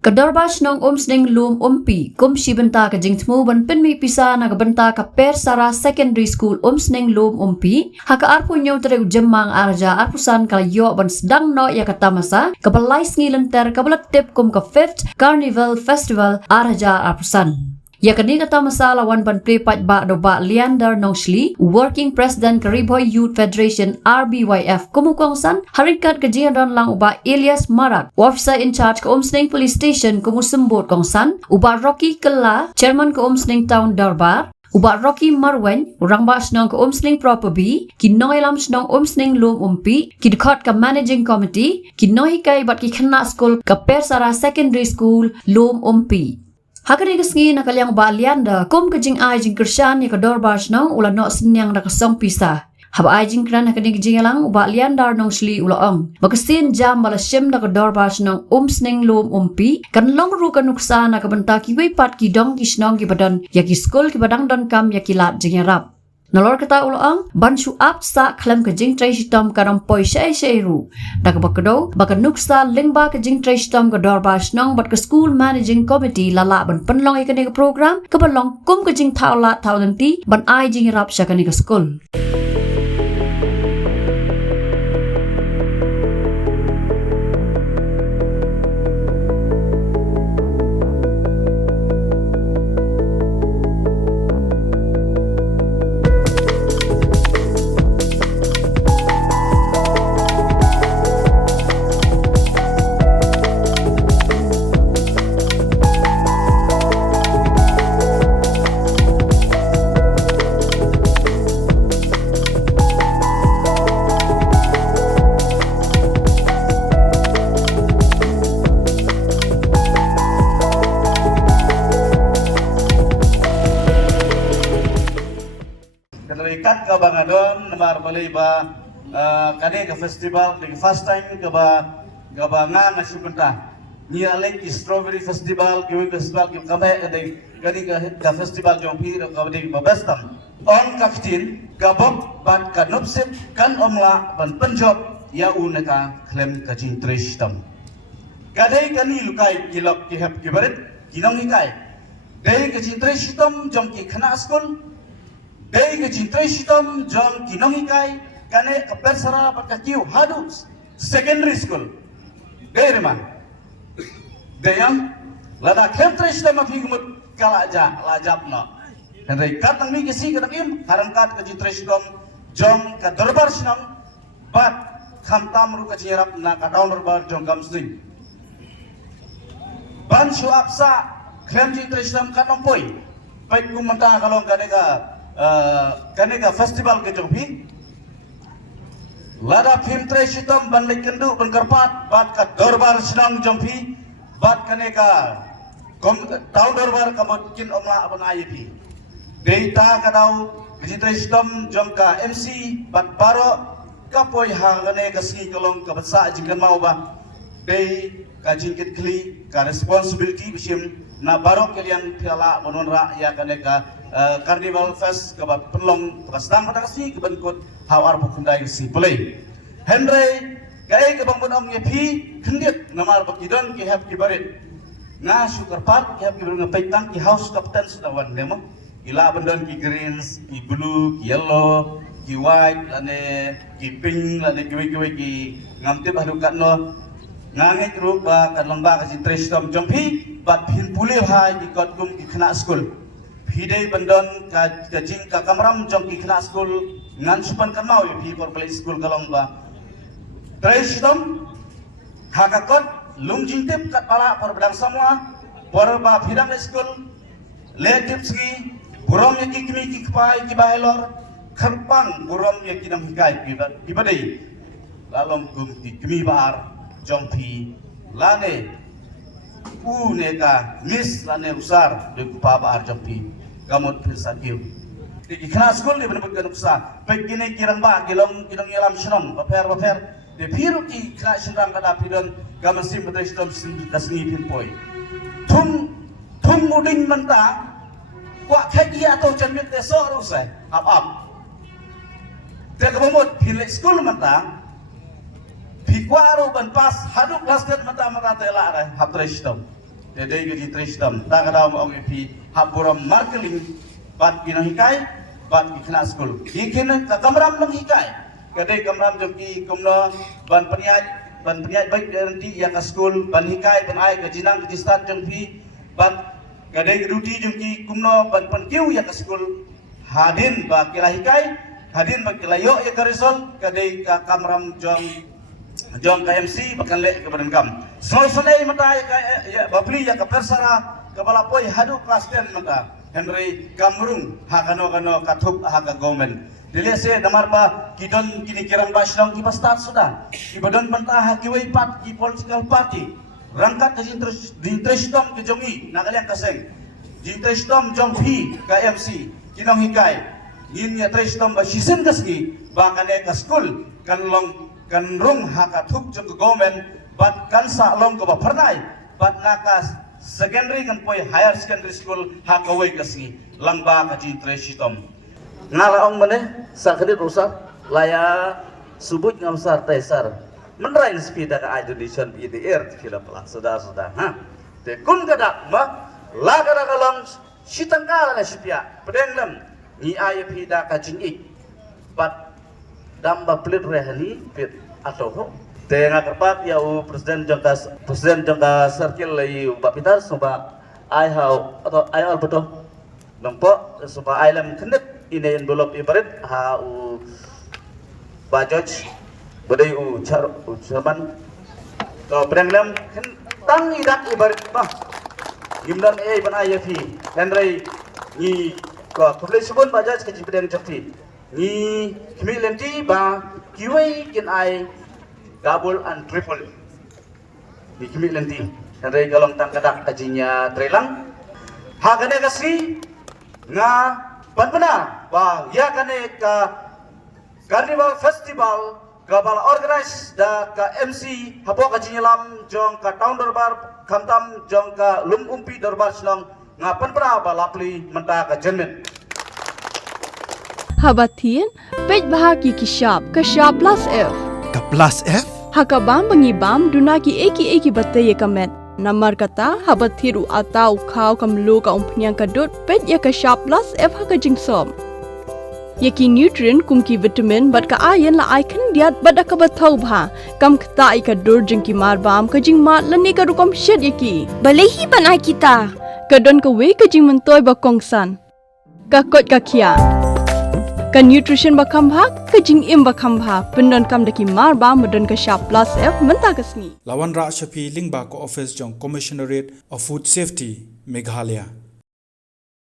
Kadarbas nong umsning lum umpi kum si benta ka jingtmu ban pinmi pisa na benta ka per sara secondary school umsning lum umpi haka arpu nyaw tere jemang arja arpusan kala yo ban sedang no ya katamasa ka balai ngilenter ka balat tip kum ka 5th carnival festival arja arpusan. Ya kani kata masalah wan ban prepat ba do ba Leander Noshli working president Kariboy Youth Federation RBYF kumukongsan harikat kejian lang uba Elias Marak officer in charge ka Umsning Police Station kumusembut kongsan uba Rocky Kella chairman ka Umsning Town Darbar uba Rocky Marwen urang ba snong ka Umsning Property kinoy lam snong Umsning Lum Umpi kidkot ka managing committee kinoy kay bat ki khana school ka Persara Secondary School Lum Umpi. Hakari kasngi na kalyang ba Leander kum kajing ay jing kersyan ya kadorbash nong ula no senyang na kasong pisa. Haba ay jing kran hakani kajing lang uba Leander nong sli ulaong. Makasin jam bala sim na kadorbash nong umsning lum umpi kan long ru kanuksa na kabanta ki pat ki dong ki snong ki badan ya ki school ki badang don kam ya ki lat jing rap. Nalor kata ulaong ban su ap sa klam kajing tray sitom karang poi shay ru. Dak bakado baka nuksa lingba kajing tray sitom ka dorbash nong bat ka school managing committee lala ban penlong ikani ka program ka balong kum kajing taula taulanti ban ay jing rap siya kani ka school. Ikat ka ba nga doon, namar balay ba kani ka festival, the first time ka ba nga subenta. Niya alay ki strawberry festival, kiwi festival, kiwi kamay kani ka festival jong piro ka ba babestam. On kaftin, kabok bat ka nupsip kan omla ban penjob ya una ka klem ka jintrish tam. Kadai kani lukay kilok kihap kibarit, kinong hikay. Dai ka jintrish tam jong ki khana school. Dei ke cintai sitom jom kinong ikai kane kaper sara pakakiu hadu secondary school. Dei reman. Deyang lada kentre sitom api gumut kalaja lajap no. Henry katang mi kesi kadang im harangkat ke cintai sitom jom ka dorbar sinam bat khamtam ru ka ciarap na ka down dorbar jom kamsing. Ban su apsa klem cintai sitom katong poi. Baik kumanta kalong kane ka festival ke jongpi lada phim tre sitom ban le kendu ban karpat bat ka dorbar sinang jongpi bat kane ka taun dorbar kamot kin omla ban ayepi deita ka daw tre sitom jong ka MC bat baro ka poi ha kane ka singi kalong ka batsa jingkan mau ba dei ka jingkit kli ka responsibility bisim na baro kalian piala bononra ya kane ka Carnival Fest kabat penlong terasang pada kasi kebenkut hawar pukundai si pelai. Henry gaya kebang benong yepi kendit namar bakidon ki hab kibarit. Nga sugar part ki hab kibarit ngapaitan ki house captain sedawan demo. Ila bendon ki greens, ki blue, ki yellow, ki white, lane ki pink, lane kiwi ki ngamtip hadukat no. Ngangit rupa kan lomba kasi trestom jompi bat pin pulih hai di kotkum ki kena school. Hidai bandon ka jing ka kamram jong ki kena school ngan supan kan mau pi for play school kalong ba trestom hakakot lung jing tip kat pala por bedang semua por ba phidam school le tip ski burom ye ki kimi ki kpai ki bahelor kharpang burom ye ki nam hikai ki badai lalong kum ki kimi bar jong pi lane neka miss lane usar de kupa bar jong pi gamot pilsan kiu. Di kena school di benebut ganuksa. Baik kini kirang ba kilong yalam sinom baper. Di piru ki kena sinrang kada pidon gaman sim betul sitom kasni pinpoy. Tum muding menta. Kuak kaki atau cemit desor usai. Ap. Dia kebomot pilih school menta. Pikwaru ban pas haduk lasket menta tela hatre sitom. Dedai gaji trisdom. Tak ada orang MP haburam marketing bat kinang hikai bat kena school. Ikin ka kamram nang hikai. Kadai kamram jengki kumno ban peniat baik nanti ya ka school ban hikai ban ai gaji nang gaji start jengki bat kadai gedudi jengki kumno ban kiu ya ka school hadin ba kila hikai hadin ba kila yo ya ka resol kadai ka kamram jong KMC bahkan lek ke Badangkam. Sonai mata ya babli ya ke Persara kepala poi hadu klasten mata Henry Kamrung hakano katup haka government. Dilihat saya damar ba kidon kini kiram baslong ki start sudah. Ibadon mentah kiwai pat ki political party. Rangkat ke jintrestom ke jongi nakalian kaseng. Jintrestom jong P KMC kinong hikai. Yin ya trestom ba sisen kasgi bahkan ka school kan long kan rung haka thuk jong government bat kan sa long ko ba pernai bat nakas secondary kan poi higher secondary school haka wei kasgi langba ka jintrestom. Ngala ong mana sakredit rusak laya subut ngamsar taisar menrain sepeda ka Indonesian PDR kila pelak sudah ha te kun kada ma la kada kalang sitangkala na sipya pedenglam ni IFP da ka jingik bat damba plit rehani pit atau ho te ngakerpat ya presiden jangka circle lay bapitar suba ai hau atau ai al betul nampak suba ai lam kendet ini envelope ibarat u bajaj badai zaman to prenglam tang idak ibarat bah gimdan ban IFP henry ni ko kublai subun bajaj ke jipedang jakti ni kimi lenti ba kiwai kin ai double and triple ni kimi lenti henry galong tang kadak kajinya trelang hakane kasri nga Panpana, bah, ya kane ka Carnival Festival kabala organize da ka MC hapo ka jinyalam jong ka town darbar kamtam jong ka lumumpi darbar slong nga panpana balapli menta ka jenmen. Habatin, pej bahagi ka shop plus F. Ka plus F? Hakabam bangibam dunaki eki batay kamet. Namar kata habat thiru atau kau kamlu ka umpnyang kadut pet ya ka shop plus F ha ka jingsom. Yaki nutrient kumki vitamin bat ka iron la icon diat bat ka bathau bha kam kta I ka dur jingki marbam ka jing mat lani ka rukom shed yaki. Balehi banai kita. Kadon ka we ka jing mentoy ba kongsan. Ka kot ka kia. Ka nutrition ba kambha ka jing im ba kambha pendon kam daki marba modon ka shop plus F menta ka sngi. Lawan Ra Shafi Lingba ko office jong Commissionerate of Food Safety Meghalaya.